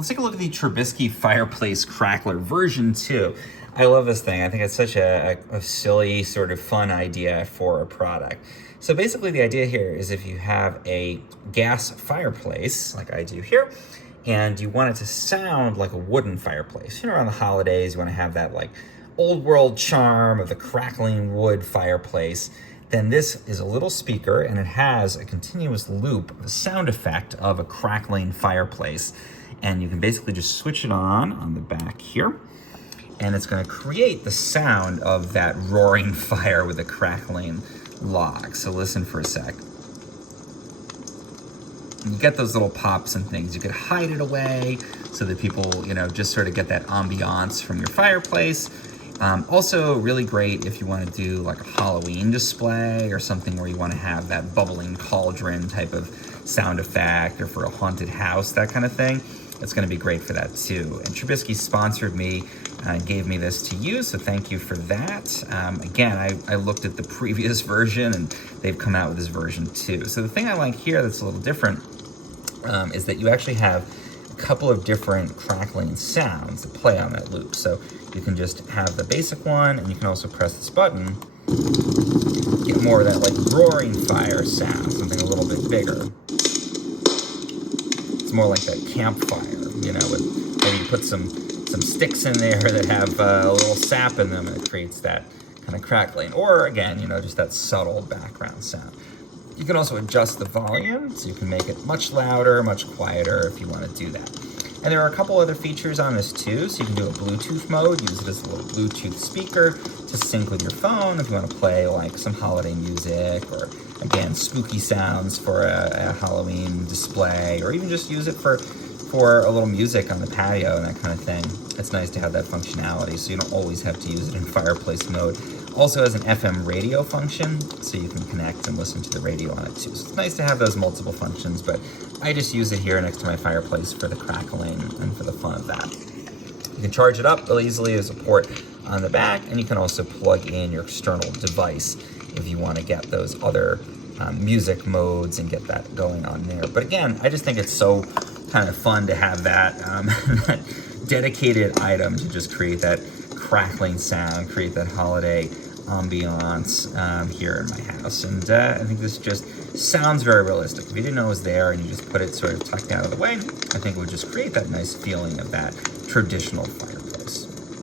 let's take a look at the Trebisky Fireplace Crackler version 2. I love this thing. I think it's such a silly, sort of fun idea for a product. So basically the idea here is if you have a gas fireplace, like I do here, and you want it to sound like a wooden fireplace. You know, around the holidays, you want to have that like old world charm of the crackling wood fireplace. Then this is a little speaker and it has a continuous loop, the sound effect of a crackling fireplace. And you can basically just switch it on the back here. And it's gonna create the sound of that roaring fire with a crackling log. So listen for a sec. You get those little pops and things. You could hide it away so that people, you know, just sort of get that ambiance from your fireplace. Also really great if you want to do like a Halloween display or something where you want to have that bubbling cauldron type of sound effect, or for a haunted house, that kind of thing. It's going to be great for that too. And Trebisky sponsored me and gave me this to use, so thank you for that. Again, I looked at the previous version and they've come out with this version too. So the thing I like here that's a little different is that you actually have a couple of different crackling sounds that play on that loop. So you can just have the basic one, and you can also press this button, get more of that like roaring fire sound, something a little bit bigger. It's more like that campfire, you know, with maybe you put some sticks in there that have a little sap in them, and it creates that kind of crackling. Or again, you know, just that subtle background sound. You can also adjust the volume, so you can make it much louder, much quieter if you want to do that. And there are a couple other features on this too. So you can do a Bluetooth mode, use it as a little Bluetooth speaker to sync with your phone if you want to play like some holiday music, or again, spooky sounds for a Halloween display, or even just use it for a little music on the patio and that kind of thing. It's nice to have that functionality so you don't always have to use it in fireplace mode. Also has an FM radio function, so you can connect and listen to the radio on it too. So it's nice to have those multiple functions, but I just use it here next to my fireplace for the crackling and for the fun of that. You can charge it up really easily. There's a port on the back, and you can also plug in your external device if you want to get those other music modes and get that going on there. But again, I just think it's so kind of fun to have that, that dedicated item to just create that crackling sound, create that holiday ambiance here in my house. And I think this just sounds very realistic. If you didn't know it was there and you just put it sort of tucked out of the way, I think it would just create that nice feeling of that traditional fireplace.